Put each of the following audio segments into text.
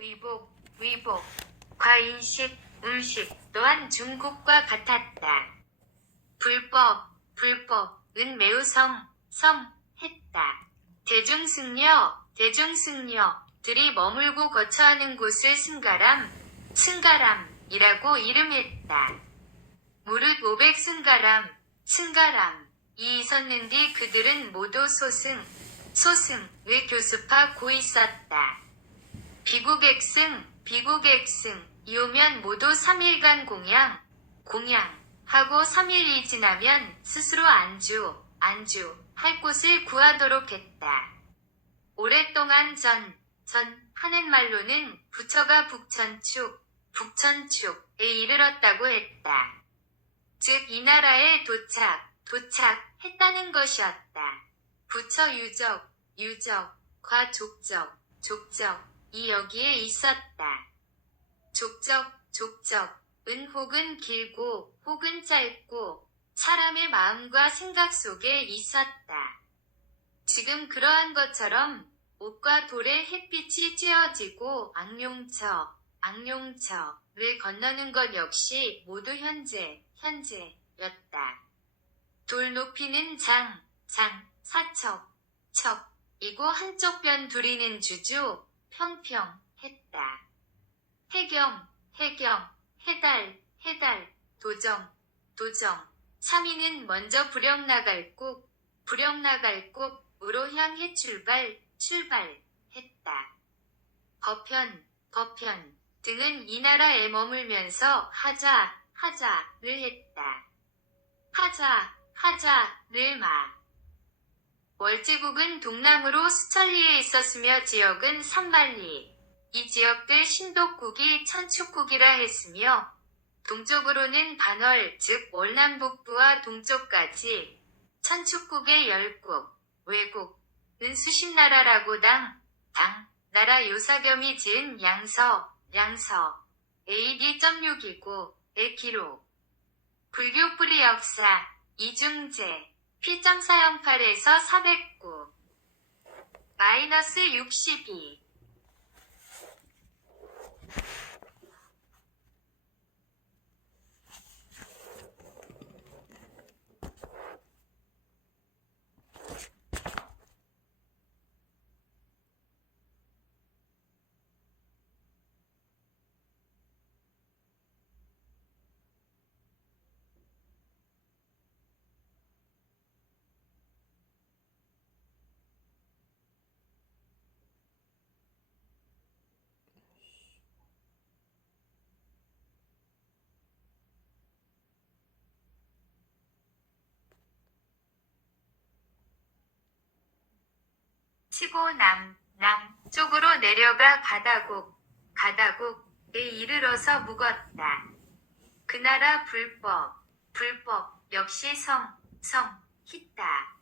위복, 과인식, 음식 또한 중국과 같았다. 불법은 매우 했다. 대중승려들이 머물고 거처하는 곳을 승가람이라고 이름했다. 무릇 500승가람이 있었는데 그들은 모두 소승을 교습하고 있었다. 비구객승이 오면 모두 3일간 공양하고 3일이 지나면 스스로 안주할 곳을 구하도록 했다. 오랫동안 하는 말로는 부처가 북천축에 이르렀다고 했다. 즉 이 나라에 도착했다는 것이었다. 부처 유적과 족적이 여기에 있었다. 족적은 혹은 길고 혹은 짧고 사람의 마음과 생각 속에 있었다. 지금 그러한 것처럼 옷과 돌에 햇빛이 쬐어지고 악룡처를 건너는 것 역시 모두 현재였다. 돌 높이는 사척이고 한쪽 변 두리는 평평했다. 해달, 도정, 3위는 먼저 부령나갈국으로 향해 출발했다. 법현 등은 이 나라에 머물면서 하자를 했다. 하자를 월제국은 동남으로 수천리에 있었으며 지역은 3만리. 이 지역들 신독국이 천축국이라 했으며 동쪽으로는 반월 즉 월남북부와 동쪽까지 천축국의 10국, 외국은 수십 나라라고 당 나라 요사겸이 지은 양서 AD.6이고 의 기록. 불교 뿌리 역사 이중제 P.408에서 409 -62 치고 남쪽으로 내려가 가다국에 이르러서 묵었다. 그 나라 불법 역시 히다.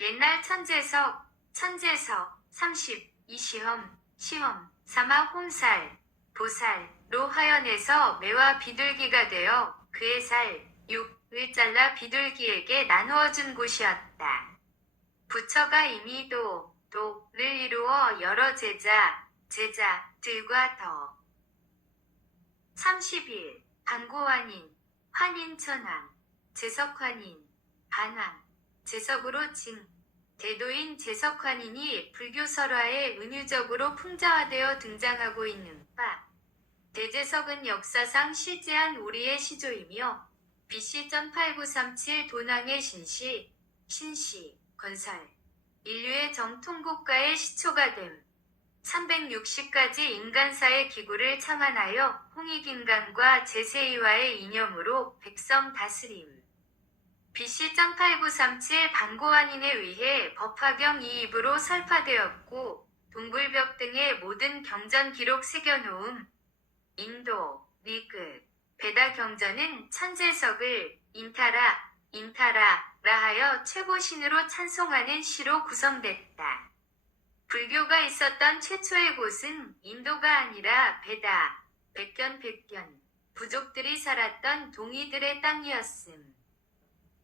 옛날 천재석 32 시험 삼아 보살로 하연해서 매와 비둘기가 되어 그의 살 6을 잘라 비둘기에게 나누어 준 곳이었다. 부처가 이미 도를 이루어 여러 제자들과 더 30일 반고환인 환인천왕 제석환인 반왕 제석으로 대도인 제석환인이 불교설화에 은유적으로 풍자화되어 등장하고 있는 바. 대제석은 역사상 실제한 우리의 시조이며 BC 1893-7 도낭의 신시 건설 인류의 정통국가의 시초가 됨. 360가지 인간사의 기구를 창안하여 홍익인간과 제세이와의 이념으로 백성 다스림. BC 1893-7 반고환인에 의해 법화경 2입으로 설파되었고 동굴벽 등의 모든 경전 기록 새겨놓음. 인도, 리그, 베다 경전은 천재석을 인타라라 하여 최고신으로 찬송하는 시로 구성됐다. 불교가 있었던 최초의 곳은 인도가 아니라 베다, 백견 부족들이 살았던 동이들의 땅이었음.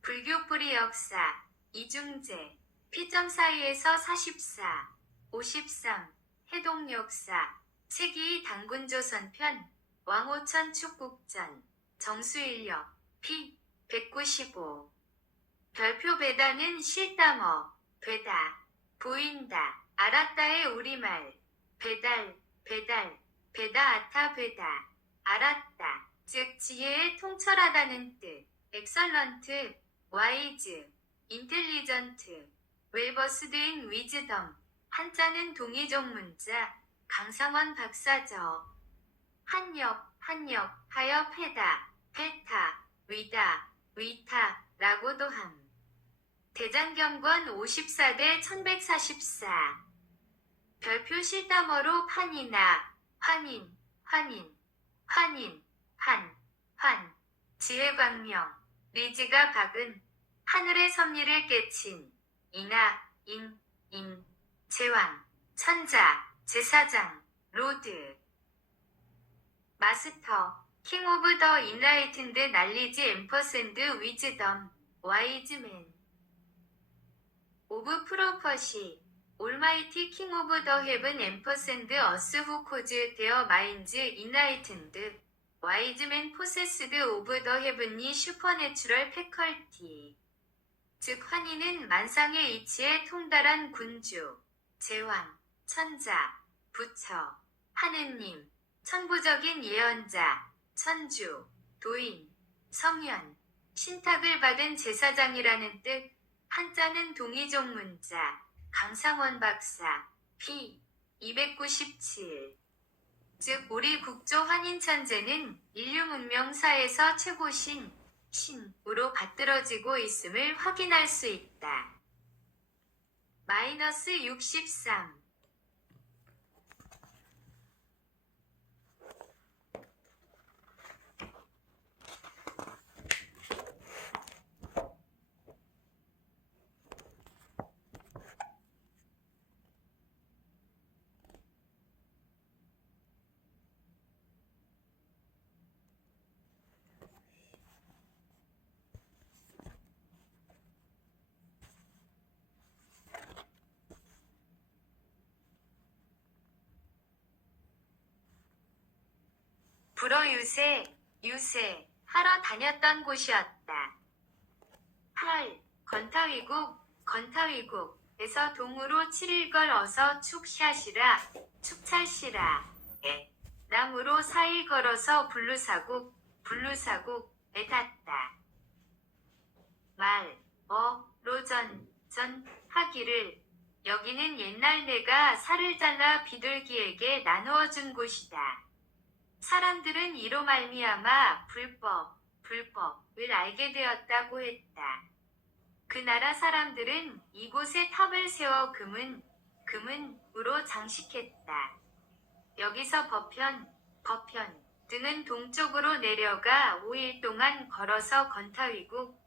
불교 뿌리 역사 이중제 P.4에서 44 53 해동 역사 세기 단군조선편 왕오천 축국전 정수인력 p 195 별표 배다는 실담어 되다 보인다 알았다의 우리말 배달 배다 배다 알았다 즉 지혜에 통철하다는 뜻 엑설런트 와이즈 인텔리전트 웰버스드인 위즈덤 한자는 동의종 문자 강상원 박사저 한역 하여 패다 위타라고도 함 대장경권 54대 1144 별표 실담어로 판이나 환인 지혜광명 리즈가 박은 하늘의 섭리를 깨친 제왕 천자 제사장 로드 마스터 킹 오브 더 인라이튼드 날리지 앰퍼샌드 위즈덤 와이즈맨 오브 프로퍼시 올마이티 킹 오브 더 헤븐 앰퍼샌드 어스 후 코즈 데어 마인즈 인라이튼드 와이즈맨 포세스드 오브 더 헤븐리 슈퍼내추럴 패컬티 즉 환희는 만상의 이치에 통달한 군주 제왕 천자 부처 하느님 천부적인 예언자 천주 도인 성현 신탁을 받은 제사장이라는 뜻 한자는 동의종 문자 강상원 박사 p 297 즉 우리 국조 환인천재는 인류 문명사에서 신으로 받들어지고 있음을 확인할 수 있다. 마이너스 63 불어유세 하러 다녔던 곳이었다. 8. 건타위국에서 동으로 7일 걸어서 축찰시라 남으로 4일 걸어서 블루사국에 닿다. 전 하기를 여기는 옛날 내가 살을 잘라 비둘기에게 나누어 준 곳이다. 사람들은 이로 말미암아 불법을 알게 되었다고 했다. 그 나라 사람들은 이곳에 탑을 세워 금은으로 장식했다. 여기서 법현 등은 동쪽으로 내려가 5일 동안 걸어서 건타위국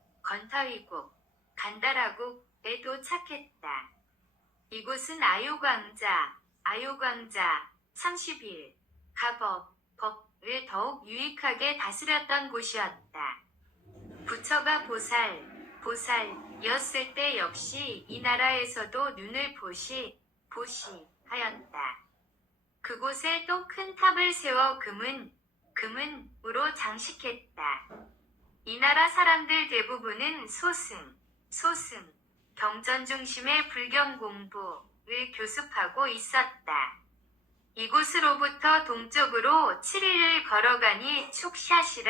간다라국에 도착했다. 이곳은 아유광자 30일 법을 더욱 유익하게 다스렸던 곳이었다. 부처가 보살이었을 때 역시 이 나라에서도 눈을 보시하였다. 그곳에 또 큰 탑을 세워 금은으로 장식했다. 이 나라 사람들 대부분은 소승, 경전 중심의 불경 공부를 교습하고 있었다. 이곳으로부터 동쪽으로 7일을 걸어가니 축찰시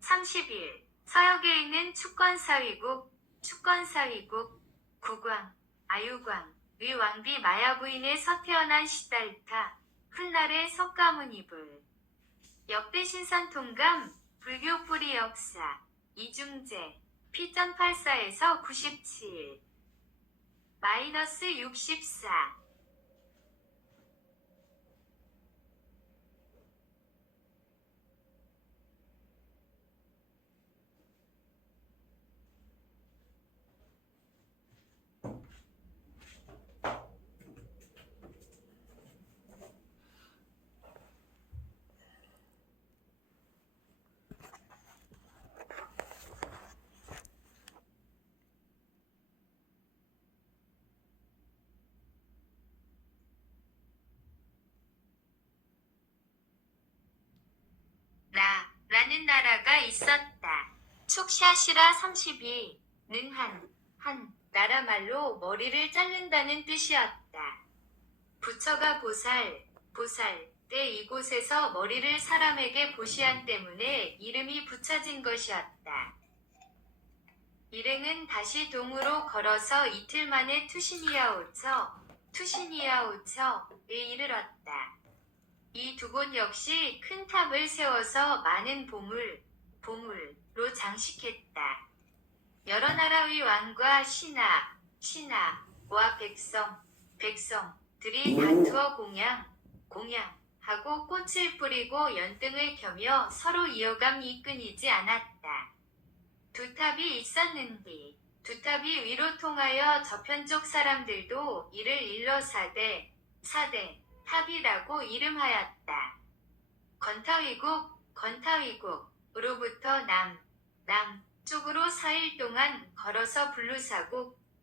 30일 서역에 있는 축건사위국 구광 아유광의 왕비 마야 부인에 서태어난 시달타 훗날의 석가모니불 역대 신선통감 불교 뿌리 역사 이중재 P.84에서 97 마이너스 64 라는 나라가 있었다. 촉샤시라 32는 한 나라 말로 머리를 자른다는 뜻이었다. 부처가 보살 때 이곳에서 머리를 사람에게 보시한 때문에 이름이 붙여진 것이었다. 일행은 다시 동으로 걸어서 이틀 만에 투시니아오처에 이르렀다. 이 두 곳 역시 큰 탑을 세워서 많은 보물로 장식했다. 여러 나라의 왕과 신하와 백성들이 다투어 공양하고 꽃을 뿌리고 연등을 켜며 서로 이어감이 끊이지 않았다. 두 탑이 있었는데 두 탑이 위로 통하여 저편쪽 사람들도 이를 일러 사대 탑이라고 이름하였다. 건타위국으로부터 남쪽으로 4일 동안 걸어서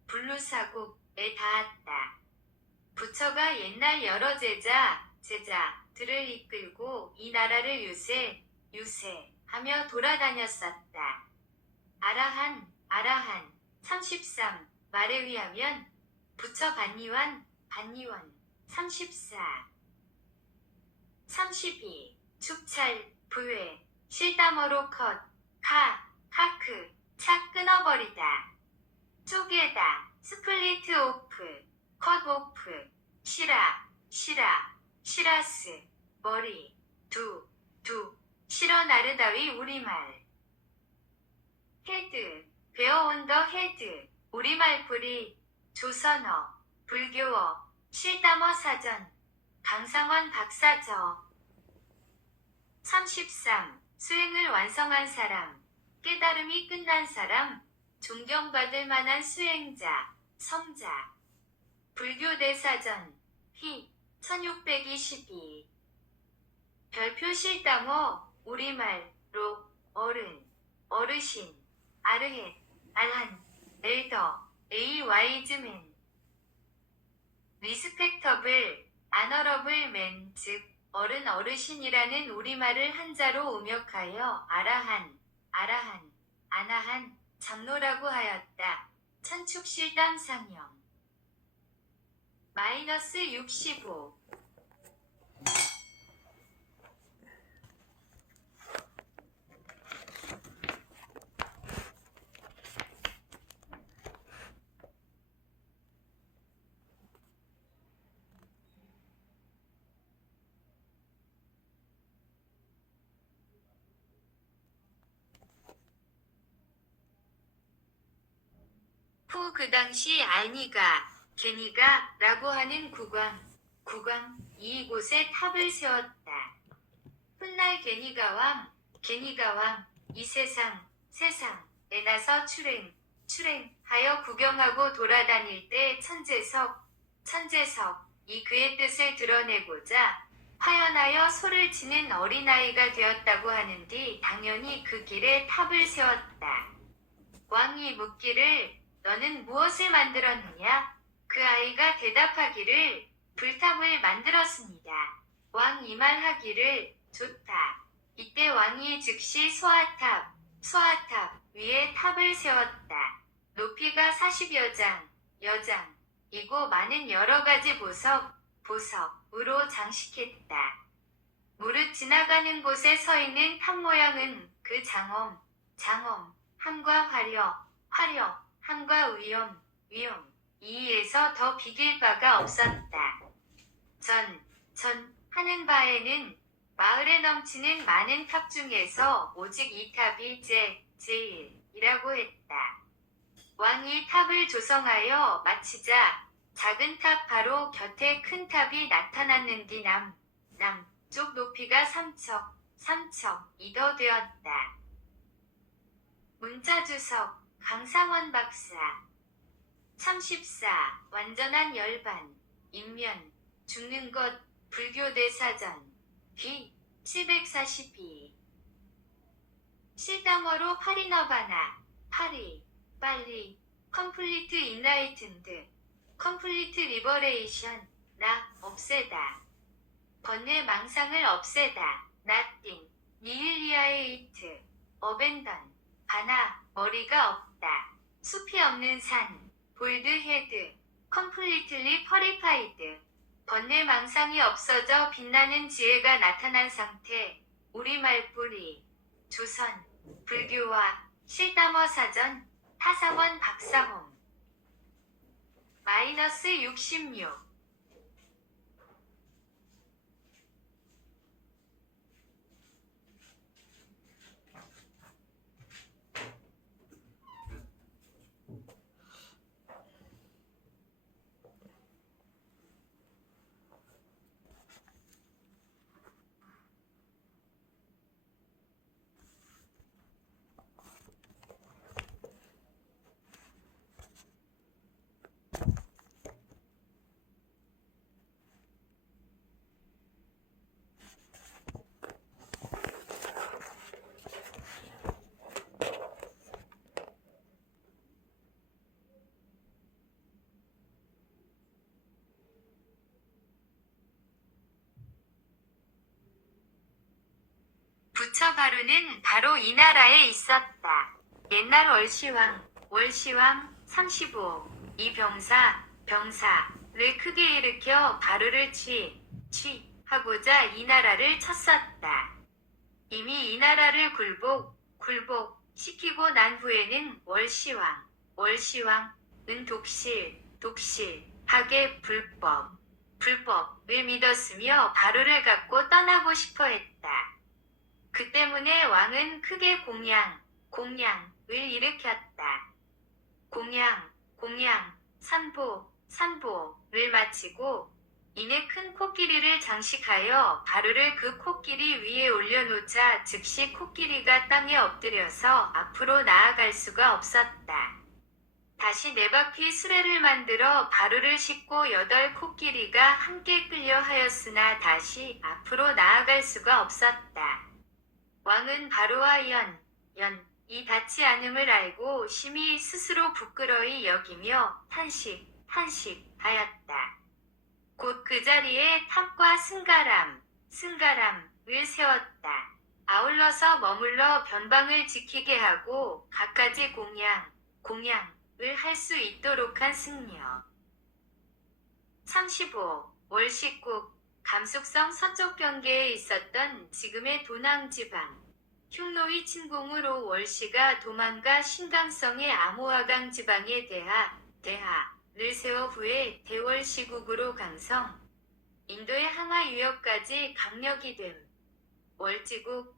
블루사국에 닿았다. 부처가 옛날 여러 제자들을 이끌고 이 나라를 유세하며 돌아다녔었다. 아라한 33 말에 의하면 부처 반니원 34 32 축찰 부회 실다머로 카크 차 끊어버리다 쪼개다 스플리트 오프 컷 오프 시라스 머리 두 실어 나르다위 우리말 헤드 베어 온 더 헤드 우리말풀이 조선어 불교어 실담어 사전 강상원 박사저 33 수행을 완성한 사람 깨달음이 끝난 사람 존경받을 만한 수행자 성자 불교대사전 희 1622 별표 실담어 우리말로 어르신 아르헷 알한 엘더 에이와이즈맨 리스펙터블 아너러블맨 즉 어르신이라는 우리말을 한자로 음역하여 아나한 장로라고 하였다. 천축실담 상형 -65 후 그 당시 게니가 라고 하는 국왕 이곳에 탑을 세웠다. 훗날 게니가 왕 이 세상에 나서 출행하여 구경하고 돌아다닐 때 천재석이 그의 뜻을 드러내고자 화연하여 소를 치는 어린아이가 되었다고 하는디 당연히 그 길에 탑을 세웠다. 왕이 묻기를 너는 무엇을 만들었느냐? 그 아이가 대답하기를 불탑을 만들었습니다. 왕 이 말 하기를 좋다. 이때 왕이 즉시 소아탑 위에 탑을 세웠다. 높이가 40여 여장이고 많은 여러 가지 보석으로 장식했다. 무릇 지나가는 곳에 서 있는 탑 모양은 그 장엄함과 화려함과 위엄 이에서 더 비길 바가 없었다. 전 하는 바에는 마을에 넘치는 많은 탑 중에서 오직 이 탑이 제일이라고 했다. 왕이 탑을 조성하여 마치자 작은 탑 바로 곁에 큰 탑이 나타났는디 남쪽 높이가 3척이 더 되었다. 문자주석 강상원 박사 34 완전한 열반 인면 죽는 것 불교대사전 기 742 실담어로 파리너바나 빨리 컴플리트 인라이튼드 컴플리트 리버레이션 없애다 번뇌 망상을 없애다 nothing 니힐리아에이트, 어벤던, 바나, 머리가 없다. 숲이 없는 산, 볼드헤드, 컴플리틀리 퍼리파이드. 번뇌망상이 없어져 빛나는 지혜가 나타난 상태. 우리말 뿌리. 조선, 불교와 실담어 사전, 타사원 박사홍. -66. 부처바루는 바로 이 나라에 있었다. 옛날 월시왕 35, 이 병사를 크게 일으켜 바루를 하고자 이 나라를 쳤었다. 이미 이 나라를 굴복시키고 난 후에는 월시왕은 독실하게 불법을 믿었으며 바루를 갖고 떠나고 싶어 했다. 그 때문에 왕은 크게 공양을 일으켰다. 산보를 마치고 이내 큰 코끼리를 장식하여 바루를 그 코끼리 위에 올려놓자 즉시 코끼리가 땅에 엎드려서 앞으로 나아갈 수가 없었다. 다시 4바퀴 수레를 만들어 바루를 싣고 8 코끼리가 함께 끌려 하였으나 다시 앞으로 나아갈 수가 없었다. 왕은 바루와 이 닿지 않음을 알고 심히 스스로 부끄러이 여기며 탄식하였다. 곧 그 자리에 탑과 승가람을 세웠다. 아울러서 머물러 변방을 지키게 하고 갖가지 공양을 할 수 있도록 한 승려. 35. 월시국 감숙성 서쪽 경계에 있었던 지금의 도낭지방 흉노이 침공으로 월시가 도망가 신강성의 아모아강 지방에 대하를 세워 후에 대월시국으로 강성, 인도의 항하 유역까지 강력이 됨. 월시국은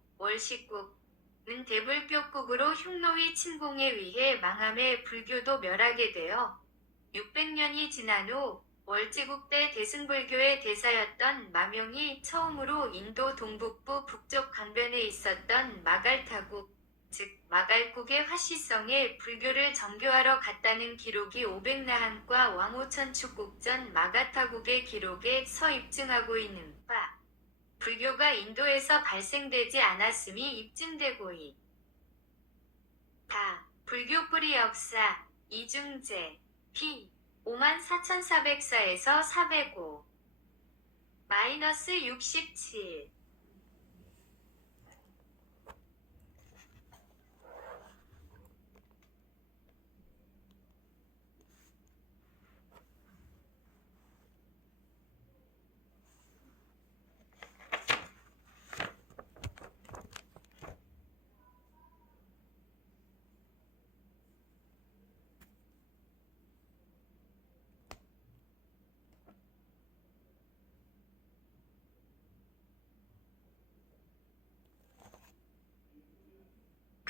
대불교국으로 흉노이 침공에 의해 망함에 불교도 멸하게 되어 600년이 지난 후 월지국 때 대승불교의 대사였던 마명이 처음으로 인도 동북부 북쪽 강변에 있었던 마갈타국, 즉 마갈국의 화시성에 불교를 정교하러 갔다는 기록이 500나한과 왕오천축국전 마가타국의 기록에 서입증하고 있는 바, 불교가 인도에서 발생되지 않았음이 입증되고 있다. 불교 뿌리 역사 이중제 p 54,404에서 405 -67.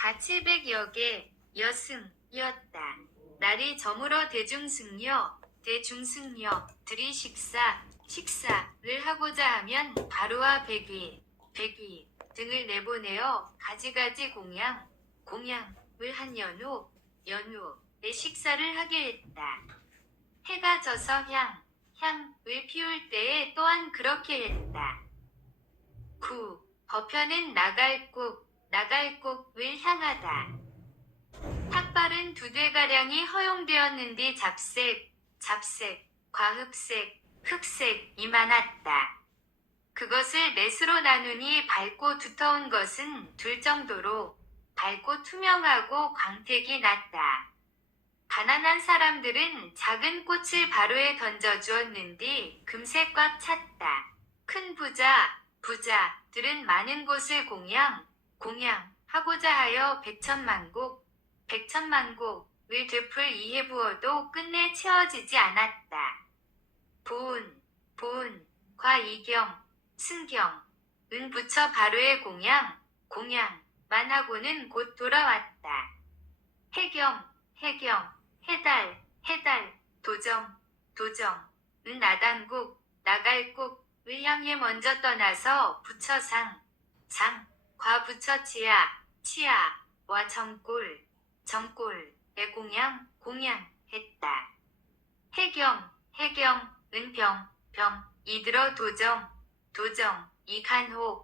가 700여 개 여승이었다. 날이 저물어 대중승려들이 식사를 하고자 하면 바루와 백위 등을 내보내어 가지가지 공양을 한 연후에 식사를 하게 했다. 해가 져서 향을 피울 때에 또한 그렇게 했다. 9. 버편은 나갈국을 향하다. 탁발은 2대가량이 허용되었는데 잡색, 과흡색, 흑색이 많았다. 그것을 넷으로 나누니 밝고 두터운 것은 둘 정도로 밝고 투명하고 광택이 났다. 가난한 사람들은 작은 꽃을 바로에 던져 주었는데 금세 꽉 찼다. 큰 부자들은 많은 곳을 공양하고자 하여 백천만곡을 되풀 이해 부어도 끝내 채워지지 않았다. 보은과 이경, 승경은 부처 바로의 공양만 하고는 곧 돌아왔다. 해경, 해달, 도정은 나갈국을 향해 먼저 떠나서 부처상, 과 부처 치아와 정골의 공양했다. 해경은 병, 이들어 도정이 간호했다.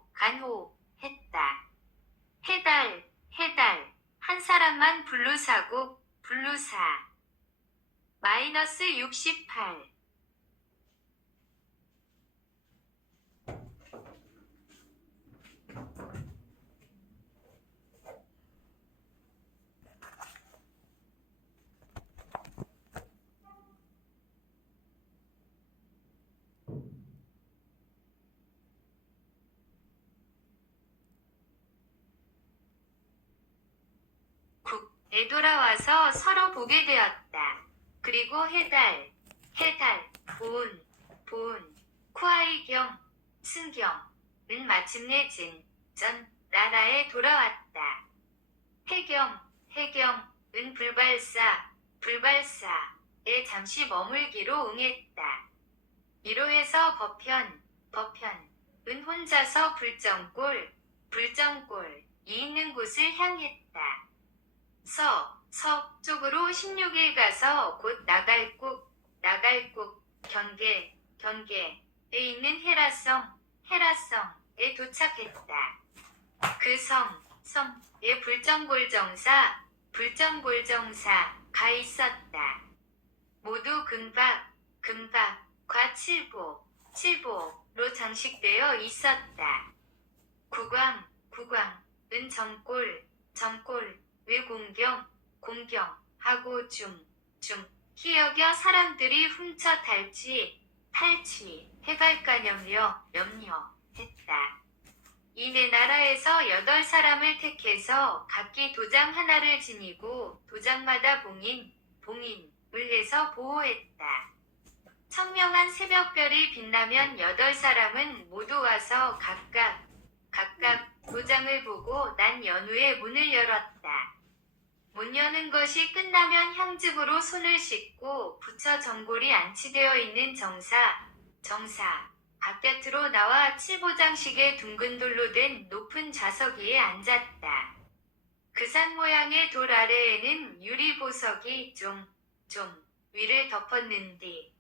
해달, 한 사람만 불루사. -68. 국에 돌아와서 서로 보게 되었다. 그리고 해달, 보은, 쿠아이경, 승경은 마침내 전 나라에 돌아왔다. 해경은 불발사에 잠시 머물기로 응했다. 이로 해서 법현은 혼자서 불정골이 있는 곳을 향했다. 서쪽으로 16일 가서 곧 나갈국 경계에 있는 헤라성에 도착했다. 그 성에 불정골정사가 있었다. 모두 금박과 칠보로 장식되어 있었다. 국왕은 정골을 공경하고 희여겨 사람들이 훔쳐 탈취해갈까 염려했다. 이내 나라에서 8사람을 택해서 각기 도장 하나를 지니고 도장마다 봉인을 해서 보호했다. 청명한 새벽별이 빛나면 8사람은 모두 와서 각각 도장을 보고 난 연후에 문을 열었다. 문 여는 것이 끝나면 향즙으로 손을 씻고 부처 정골이 안치되어 있는 정사 바깥으로 나와 칠보장식의 둥근 돌로 된 높은 좌석 위에 앉았다. 그 산 모양의 돌 아래에는 유리 보석이 좀 위를 덮었는데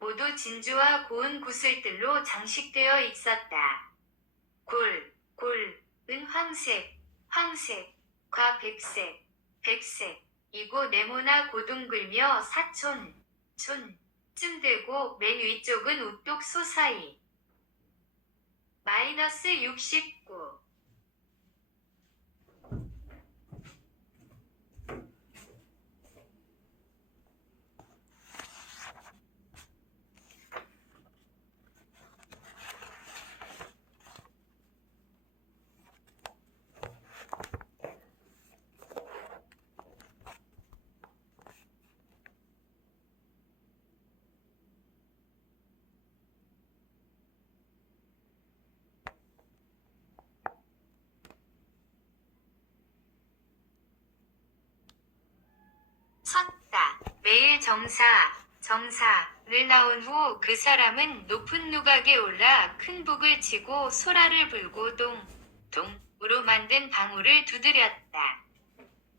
모두 진주와 고운 구슬들로 장식되어 있었다. 골은 황색과 백색이고 네모나 고둥글며 사촌쯤 되고 맨 위쪽은 우뚝 솟아이. -69. 섰다. 매일 정사를 나온 후 그 사람은 높은 누각에 올라 큰 북을 치고 소라를 불고 동으로 만든 방울을 두드렸다.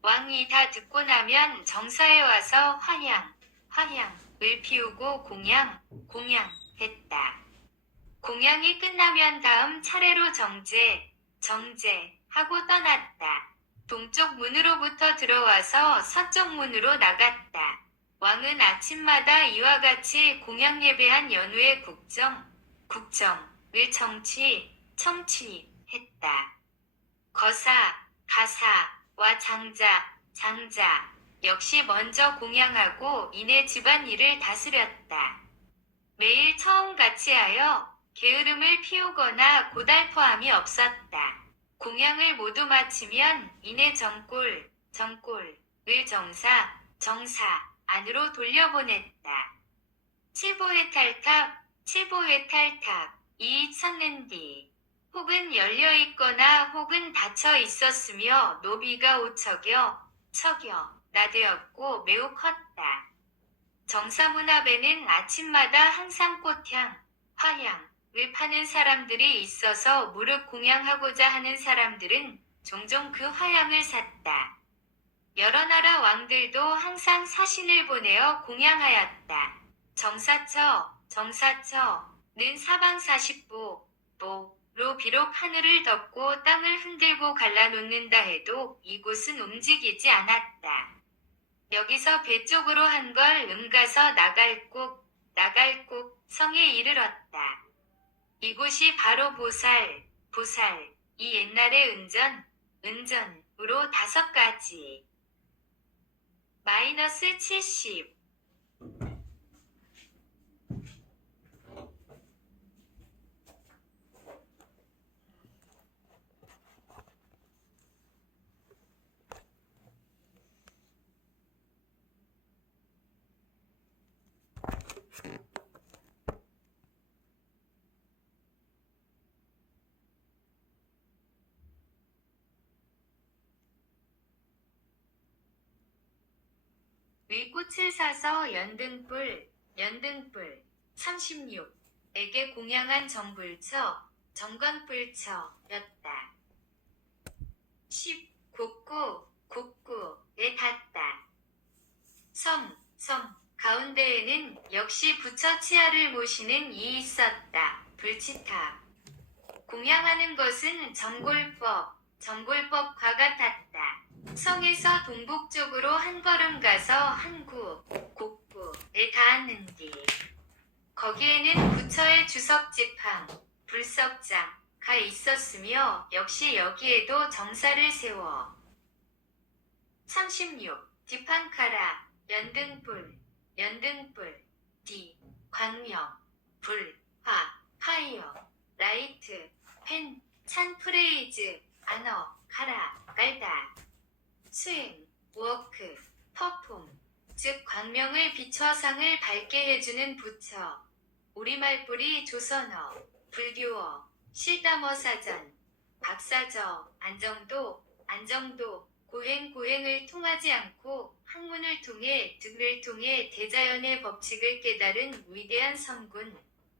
왕이 다 듣고 나면 정사에 와서 화향을 피우고 공양했다. 공양이 끝나면 다음 차례로 정제하고 떠났다. 동쪽 문으로부터 들어와서 서쪽 문으로 나갔다. 왕은 아침마다 이와 같이 공양 예배한 연후에 국정을 을 청취했다. 거사, 가사와 장자 역시 먼저 공양하고 이내 집안일을 다스렸다. 매일 처음같이 하여 게으름을 피우거나 고달퍼함이 없었다. 공양을 모두 마치면 이내 정골을 정사 안으로 돌려보냈다. 칠보회 탈탑 이 섰는 뒤 혹은 열려있거나 혹은 닫혀 있었으며 노비가 척여 나되었고 매우 컸다. 정사문 앞에는 아침마다 항상 꽃향, 화향을 파는 사람들이 있어서 무릇 공양하고자 하는 사람들은 종종 그 화향을 샀다. 여러 나라 왕들도 항상 사신을 보내어 공양하였다. 정사처는 사방 40보로 비록 하늘을 덮고 땅을 흔들고 갈라놓는다 해도 이곳은 움직이지 않았다. 여기서 배 쪽으로 한 걸 가서 나갈국 성에 이르렀다. 이곳이 바로 보살, 이 옛날의 은전으로 5가지. -70. 위 꽃을 사서 연등불 36에게 공양한 정광불처였다. 10. 곡구에 닿다. 섬 가운데에는 역시 부처 치아를 모시는 이 있었다. 불치탑. 공양하는 것은 정골법과 같았다. 성에서 동북쪽으로 한 걸음 가서 곡구에 닿았는 뒤 거기에는 부처의 주석지팡, 불석장가 있었으며 역시 여기에도 정사를 세워 36. 디판카라 연등불 디 광명 불 화 파이어 라이트 펜 찬 프레이즈 아너 카라 깔다 스윙 워크 퍼폼 즉 광명을 비춰 상을 밝게 해주는 부처 우리말뿌리 조선어 불교어 실담어사전 박사저 안정도 고행을 통하지 않고 학문을 통해 득을 통해 대자연의 법칙을 깨달은 위대한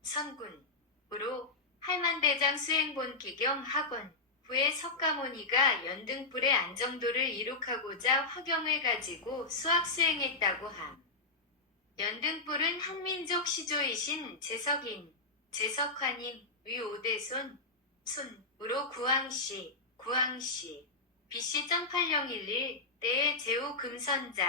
선군으로 할만대장 수행본기경 학원 후에 석가모니가 연등불의 안정도를 이룩하고자 화경을 가지고 수학 수행했다고 함. 연등불은 한민족 시조이신 제석환임 위 5대손 손으로 구항시 BC 8011 때의 제후 금선자이다.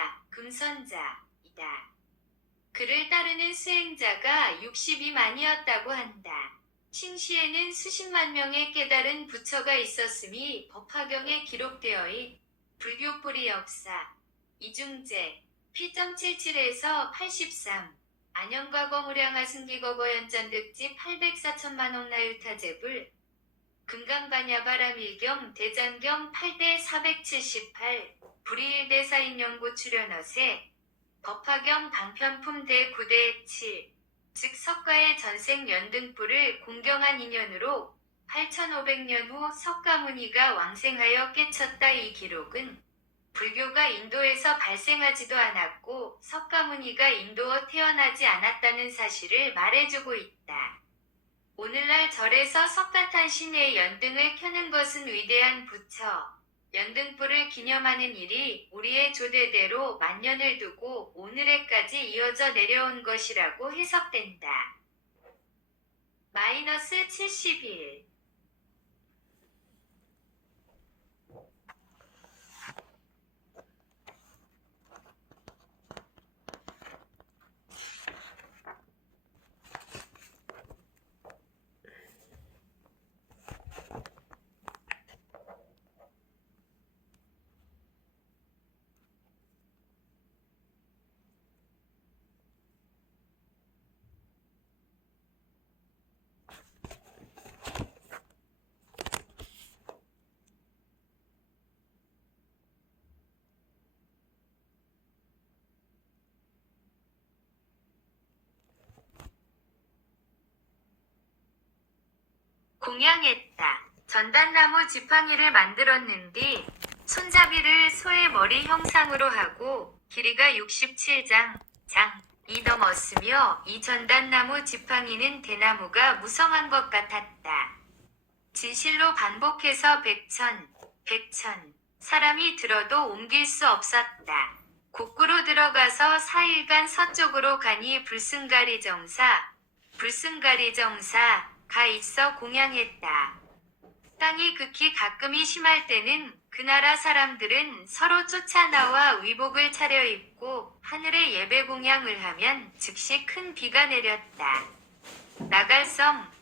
그를 따르는 수행자가 62만이었다고 한다. 신시에는 수십만 명의 깨달은 부처가 있었음이 법화경에 기록되어있. 불교뿌리 역사 이중제 P.77에서 83 안영과거무량하승기거거연전득지 804천만억 나유타제불 금강반야바라밀경 대장경 8대 478 불이일대사인연고 출연어세 법화경 방편품 대 9대 7 즉 석가의 전생 연등불을 공경한 인연으로 8500년 후 석가모니가 왕생하여 깨쳤다. 이 기록은 불교가 인도에서 발생하지도 않았고 석가모니가 인도어 태어나지 않았다는 사실을 말해주고 있다. 오늘날 절에서 석가탄 신의 연등을 켜는 것은 위대한 부처 연등불을 기념하는 일이 우리의 조대대로 만년을 두고 오늘에까지 이어져 내려온 것이라고 해석된다. -71. 공양했다. 전단나무 지팡이를 만들었는데 손잡이를 소의 머리 형상으로 하고 길이가 67장, 이 넘었으며 이 전단나무 지팡이는 대나무가 무성한 것 같았다. 진실로 반복해서 백천, 사람이 들어도 옮길 수 없었다. 곡구로 들어가서 4일간 서쪽으로 가니 불승가리 정사가 있어 공양했다. 땅이 극히 가끔이 심할 때는 그 나라 사람들은 서로 쫓아나와 의복을 차려입고 하늘에 예배 공양을 하면 즉시 큰 비가 내렸다. 나갈섬,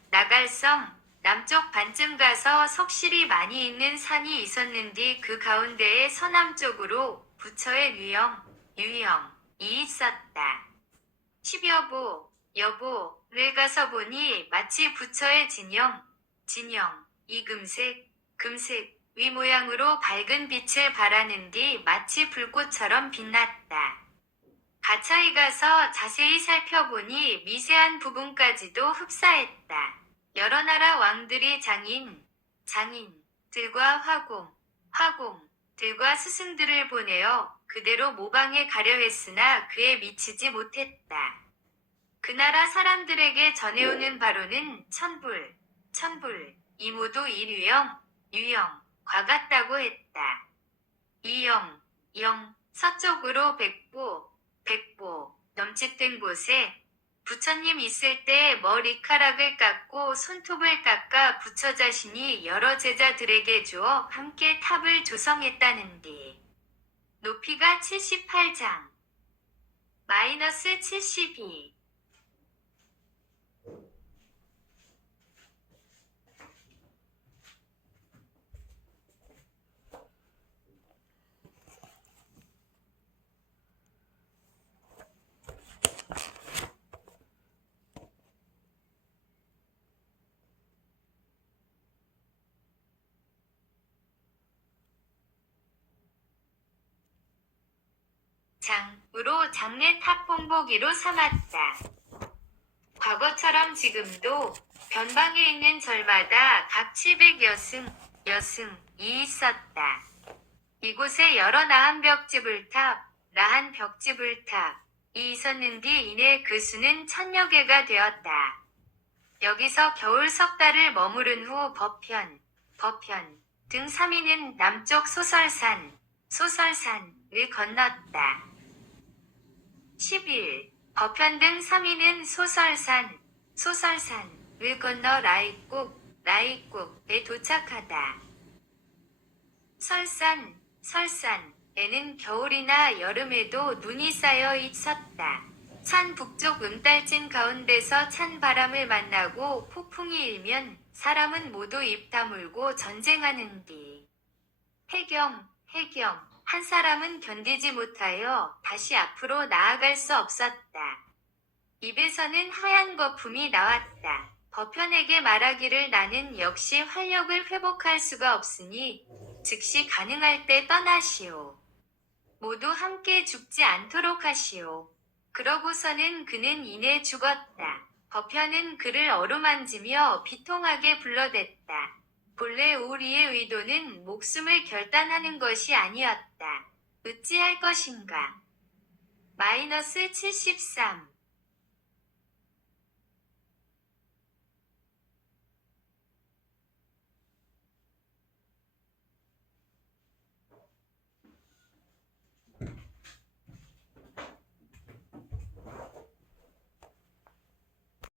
남쪽 반쯤 가서 석실이 많이 있는 산이 있었는데 그 가운데에 서남쪽으로 부처의 유형이 있었다. 10여보를 가서 보니 마치 부처의 진영이 금색 위 모양으로 밝은 빛을 발하는데 마치 불꽃처럼 빛났다. 가차히 가서 자세히 살펴보니 미세한 부분까지도 흡사했다. 여러 나라 왕들이 장인들과 화공들과 스승들을 보내어 그대로 모방해 가려 했으나 그에 미치지 못했다. 그 나라 사람들에게 전해오는 바로는 천불, 이 모두 유형과 같다고 했다. 이영, 서쪽으로 백보 넘짓된 곳에 부처님 있을 때 머리카락을 깎고 손톱을 깎아 부처 자신이 여러 제자들에게 주어 함께 탑을 조성했다는데 높이가 78장, -72. 장으로 장례 탑 본보기로 삼았다. 과거처럼 지금도 변방에 있는 절마다 각 700여승이 있었다. 이곳에 여러 나한 벽지불탑이 있었는데 이내 그 수는 1000여 개가 되었다. 여기서 겨울 석 달을 머무른 후 법현 등 3인은 남쪽 소설산을 건넜다. 10일 법현 등 3인은 소설산을 건너 라이국에 도착하다. 설산에는 겨울이나 여름에도 눈이 쌓여 있었다. 산 북쪽 음달진 가운데서 찬 바람을 만나고 폭풍이 일면 사람은 모두 입 다물고 전쟁하는디 해경 한 사람은 견디지 못하여 다시 앞으로 나아갈 수 없었다. 입에서는 하얀 거품이 나왔다. 법현에게 말하기를 나는 역시 활력을 회복할 수가 없으니 즉시 가능할 때 떠나시오. 모두 함께 죽지 않도록 하시오. 그러고서는 그는 이내 죽었다. 법현은 그를 어루만지며 비통하게 불러댔다. 본래 우리의 의도는 목숨을 결단하는 것이 아니었다. 어찌할 것인가. -73